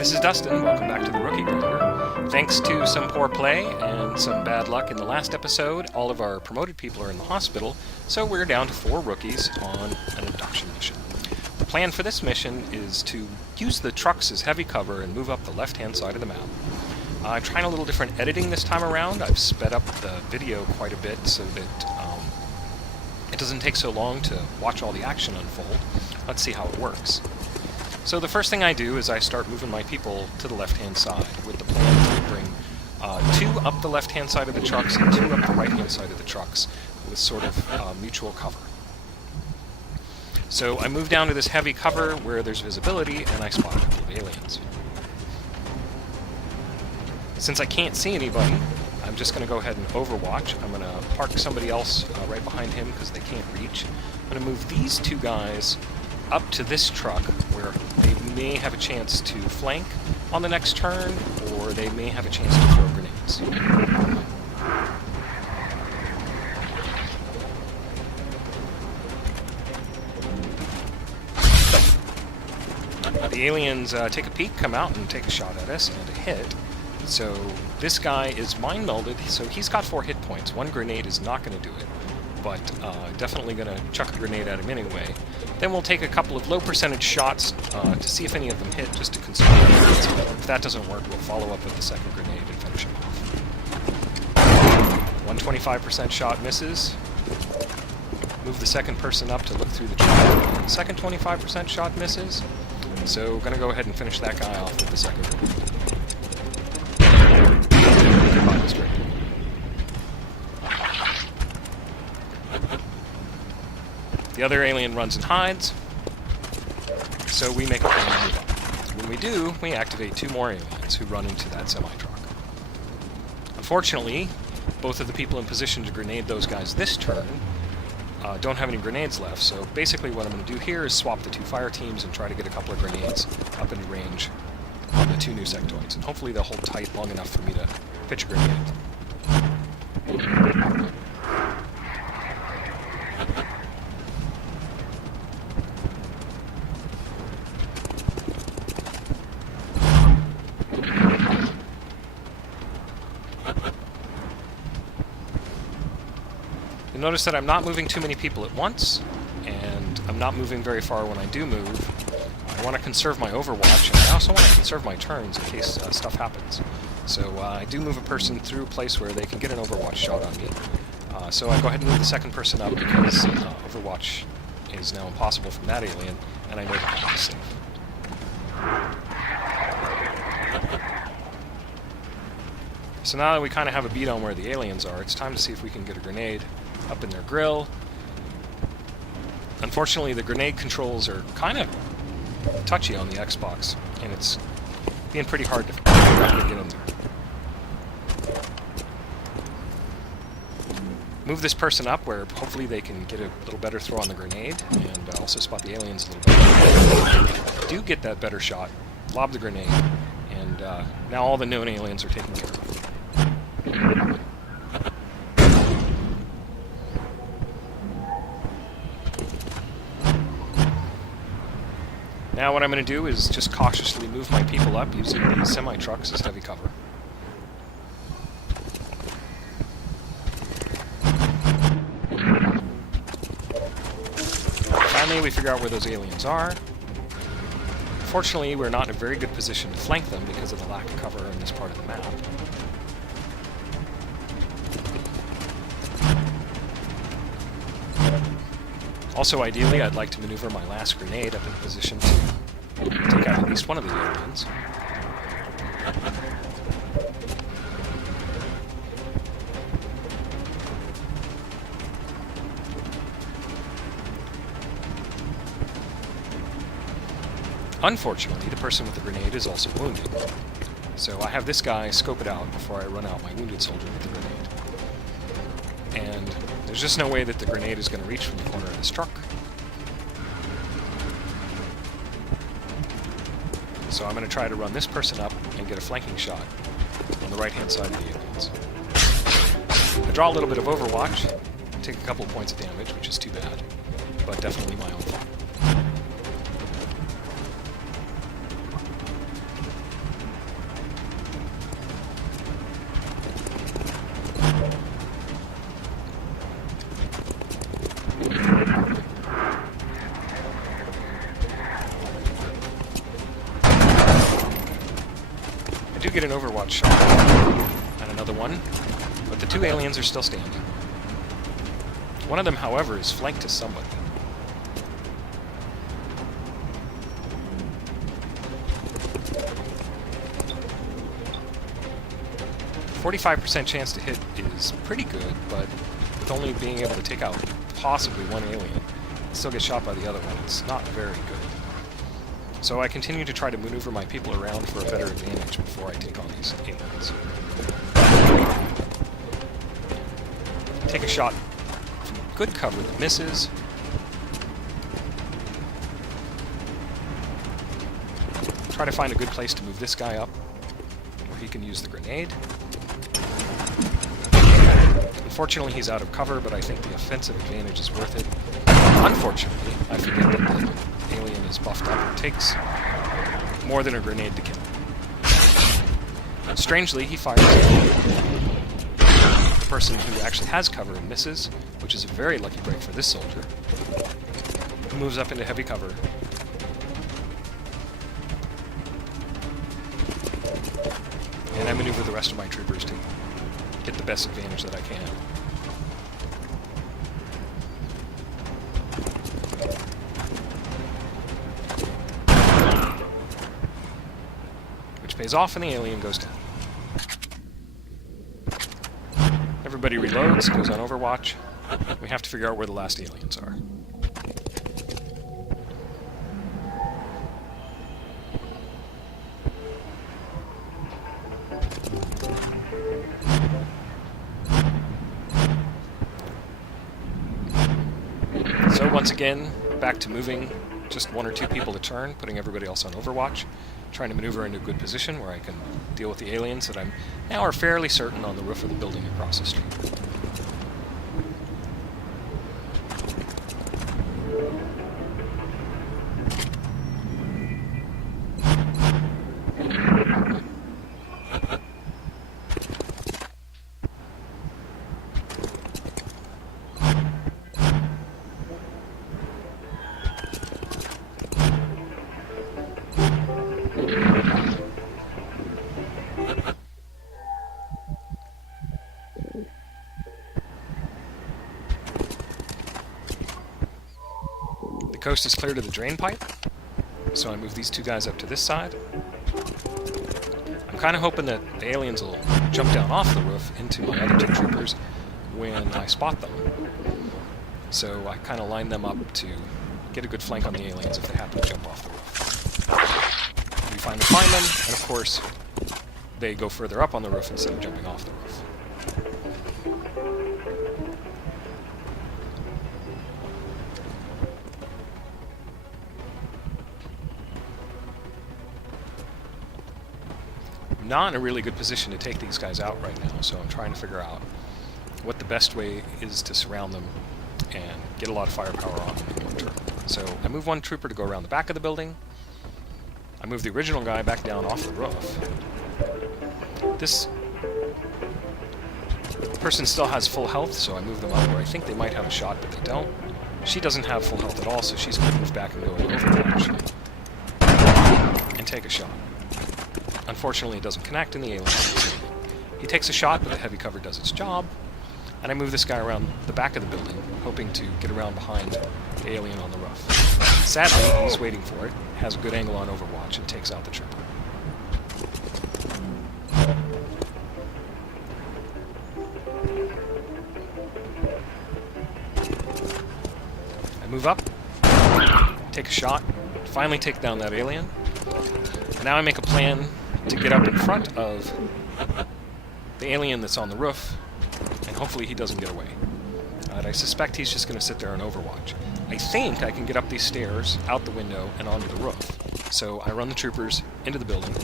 this is Dustin. Welcome back to the Rookie Builder. Thanks to some poor play and some bad luck in the last episode, all of our promoted people are in the hospital, so we're down to 4 rookies on an abduction mission. The plan for this mission is to use the trucks as heavy cover and move up the left-hand side of the map. I'm trying a little different editing this time around. I've sped up the video quite a bit so that it doesn't take so long to watch all the action unfold. Let's see how it works. So the first thing I do is I start moving my people to the left-hand side with the plan to bring 2 up the left-hand side of the trucks and 2 up the right-hand side of the trucks with sort of mutual cover. So I move down to this heavy cover where there's visibility and I spot a couple of aliens. Since I can't see anybody, I'm just going to go ahead and overwatch. I'm going to park somebody else right behind him because they can't reach. I'm going to move these 2 guys up to this truck where they may have a chance to flank on the next turn, or they may have a chance to throw grenades. The aliens take a peek, come out, and take a shot at us, and a hit. So this guy is mind melded, so he's got 4 hit points. 1 grenade is not going to do it, but definitely going to chuck a grenade at him anyway. Then we'll take a couple of low percentage shots to see if any of them hit, just to consume grenades. If that doesn't work, we'll follow up with the second grenade and finish him off. 125% shot misses. Move the second person up to look through the truck. The second 25% shot misses. So going to go ahead and finish that guy off with the second grenade. Goodbye, Mr. The other alien runs and hides, so we make a plan to move up. When we do, we activate 2 more aliens who run into that semi-truck. Unfortunately, both of the people in position to grenade those guys this turn don't have any grenades left, so basically what I'm going to do here is swap the 2 fire teams and try to get a couple of grenades up into range on the 2 new sectoids, and hopefully they'll hold tight long enough for me to pitch a grenade. You'll notice that I'm not moving too many people at once, and I'm not moving very far when I do move. I want to conserve my overwatch, and I also want to conserve my turns in case stuff happens. So I do move a person through a place where they can get an overwatch shot on me. So I go ahead and move the second person up because overwatch is now impossible from that alien, and I know that I'm safe. So now that we kind of have a beat on where the aliens are, it's time to see if we can get a grenade up in their grill. Unfortunately, the grenade controls are kind of touchy on the Xbox, and it's being pretty hard to get in there. Move this person up where hopefully they can get a little better throw on the grenade, and also spot the aliens a little better. Do get that better shot, lob the grenade, and now all the known aliens are taken care of. Now what I'm going to do is just cautiously move my people up using these semi-trucks as heavy cover. Finally, we figure out where those aliens are. Fortunately, we're not in a very good position to flank them because of the lack of cover in this part of the map. Also, ideally, I'd like to maneuver my last grenade up in position to take out at least one of the aliens. Unfortunately, the person with the grenade is also wounded. So I have this guy scope it out before I run out my wounded soldier with the grenade. And there's just no way that the grenade is going to reach from the corner of this truck. So I'm going to try to run this person up and get a flanking shot on the right-hand side of the aliens. I draw a little bit of overwatch, take a couple of points of damage, which is too bad, but definitely my own fault. do get an overwatch shot, and another one, but the two aliens are still standing. One of them, however, is flanked to somebody. .45% chance to hit is pretty good, but with only being able to take out possibly one alien, still get shot by the other one. It's not very good. So I continue to try to maneuver my people around for a better advantage before I take on these aliens. Take a shot from good cover that misses. Try to find a good place to move this guy up, where he can use the grenade. Unfortunately, he's out of cover, but I think the offensive advantage is worth it. Unfortunately, I forget that the alien is buffed up and takes more than a grenade to kill him. Strangely, he fires at the person who actually has cover and misses, which is a very lucky break for this soldier, who moves up into heavy cover. And I maneuver the rest of my troopers to get the best advantage that I can. Which pays off and the alien goes down. Everybody reloads, goes on Overwatch. We have to figure out where the last aliens are. So once again, back to moving just one or two people a turn, putting everybody else on Overwatch, trying to maneuver into a good position where I can deal with the aliens that I'm now are fairly certain on the roof of the building across the street. The coast is clear to the drain pipe, so I move these two guys up to this side. I'm kind of hoping that the aliens will jump down off the roof into my other two troopers when I spot them. So I kind of line them up to get a good flank on the aliens if they happen to jump off the roof. We finally find them, and of course, they go further up on the roof instead of jumping off the roof. I'm not in a really good position to take these guys out right now, so I'm trying to figure out what the best way is to surround them and get a lot of firepower on them in one turn. So I move one trooper to go around the back of the building. I move the original guy back down off the roof. This person still has full health, so I move them up where I think they might have a shot, but they don't. She doesn't have full health at all, so she's going to move back and go in Overwatch and take a shot. Unfortunately, it doesn't connect, and the alien hits him. He takes a shot, but the heavy cover does its job, and I move this guy around the back of the building, hoping to get around behind the alien on the roof. Sadly, he's waiting for it, has a good angle on Overwatch, and takes out the trooper. I move up, take a shot, finally take down that alien, and now I make a plan to get up in front of the alien that's on the roof, and hopefully he doesn't get away. And I suspect he's just going to sit there and Overwatch. I think I can get up these stairs, out the window, and onto the roof. So I run the troopers into the building.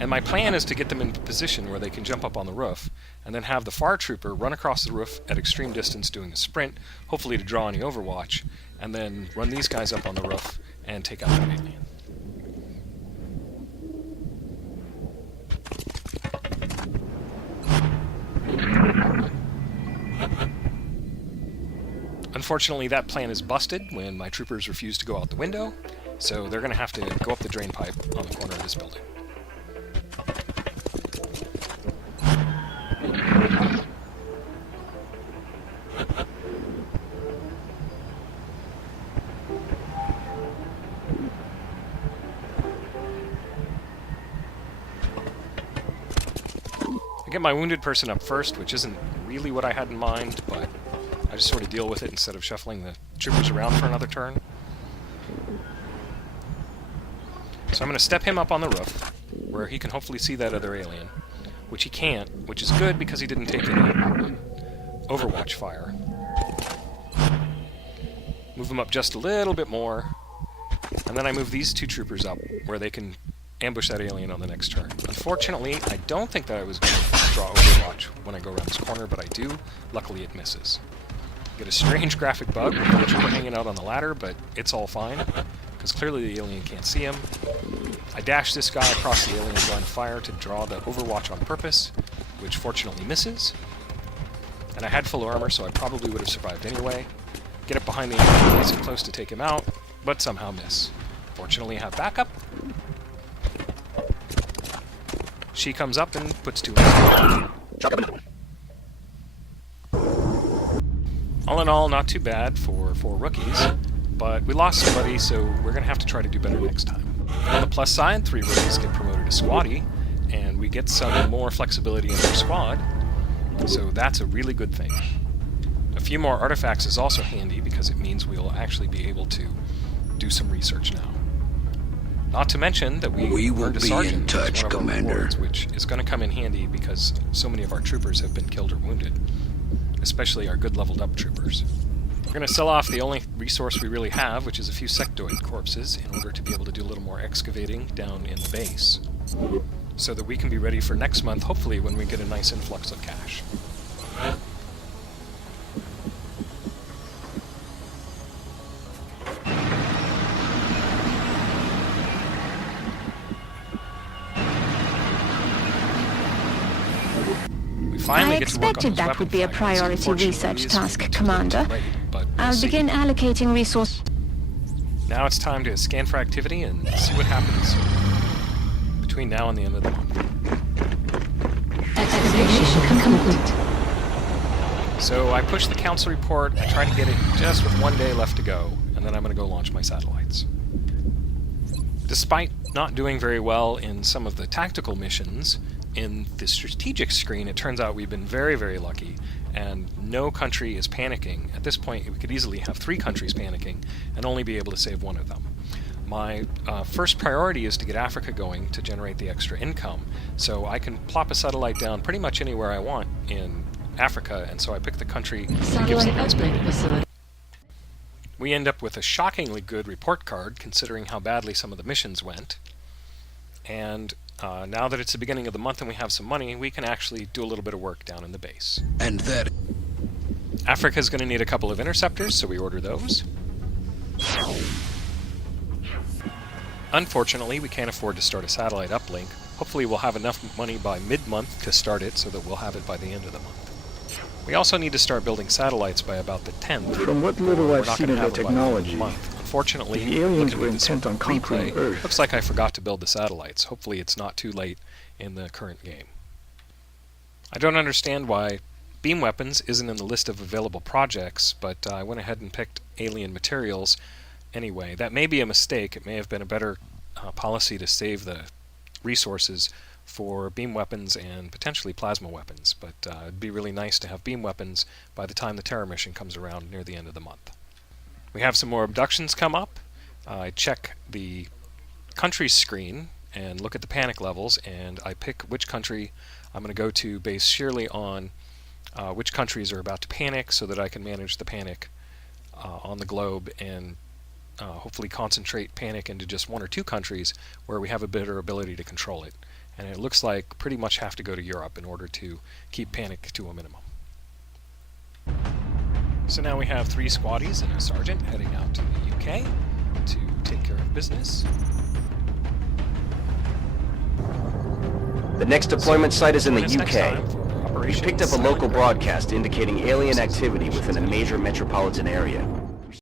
And my plan is to get them in position where they can jump up on the roof, and then have the far trooper run across the roof at extreme distance doing a sprint, hopefully to draw any Overwatch, and then run these guys up on the roof and take out that alien. Unfortunately, that plan is busted when my troopers refuse to go out the window, So they're going to have to go up the drain pipe on the corner of this building. I get my wounded person up first, which isn't really what I had in mind, but I just sort of deal with it instead of shuffling the troopers around for another turn. So I'm going to step him up on the roof, where he can hopefully see that other alien, which he can't, which is good because he didn't take any Overwatch fire. Move him up just a little bit more, and then I move these two troopers up, where they can ambush that alien on the next turn. Unfortunately, I don't think that I was going to draw Overwatch when I go around this corner, but I do. Luckily, it misses. Get a strange graphic bug with the trooper hanging out on the ladder, but it's all fine, because clearly the alien can't see him. I dash this guy across the alien's line of fire to draw the Overwatch on purpose, which fortunately misses. And I had full armor, so I probably would have survived anyway. Get up behind the alien, nice and close to take him out, but somehow miss. Fortunately, I have backup. She comes up and puts two in. All in all, not too bad for 4 rookies, but we lost somebody, so we're going to have to try to do better next time. On the plus side, 3 rookies get promoted to squatty, and we get some more flexibility in their squad, so that's a really good thing. A few more artifacts is also handy because it means we'll actually be able to do some research now. Not to mention that we earned a sergeant as one of our rewards, which is going to come in handy because so many of our troopers have been killed or wounded, especially our good leveled up troopers. We're going to sell off the only resource we really have, which is a few sectoid corpses, in order to be able to do a little more excavating down in the base, so that we can be ready for next month, hopefully when we get a nice influx of cash. I expected that would be a priority research task, Commander. I'll begin allocating resources. Now it's time to scan for activity and see what happens between now and the end of the month. Excavation complete. So I push the council report, I try to get it just with 1 day left to go, and then I'm going to go launch my satellites. Despite not doing very well in some of the tactical missions, in the strategic screen, it turns out we've been very, very lucky, and no country is panicking. At this point, we could easily have 3 countries panicking and only be able to save 1 of them. My first priority is to get Africa going to generate the extra income, so I can plop a satellite down pretty much anywhere I want in Africa, and so I pick the country that gives the best bit. We end up with a shockingly good report card, considering how badly some of the missions went, and now that it's the beginning of the month and we have some money, we can actually do a little bit of work down in the base. And that... Africa's going to need a couple of interceptors, so we order those. Unfortunately, we can't afford to start a satellite uplink. Hopefully we'll have enough money by mid-month to start it so that we'll have it by the end of the month. We also need to start building satellites by about the 10th. From what little I've seen of the technology, unfortunately, the aliens were intent on conquering Earth. Looks like I forgot to build the satellites. Hopefully it's not too late in the current game. I don't understand why beam weapons isn't in the list of available projects, but I went ahead and picked alien materials anyway. That may be a mistake. It may have been a better policy to save the resources for beam weapons and potentially plasma weapons, but it'd be really nice to have beam weapons by the time the Terror mission comes around near the end of the month. We have some more abductions come up. I check the country screen and look at the panic levels, and I pick which country I'm going to go to based sheerly on which countries are about to panic, so that I can manage the panic on the globe and hopefully concentrate panic into just 1 or 2 countries where we have a better ability to control it. And it looks like pretty much have to go to Europe in order to keep panic to a minimum. So now we have 3 squaddies and a sergeant heading out to the UK to take care of business. The next deployment site is in the UK. We picked up a local broadcast indicating alien activity within a major metropolitan area.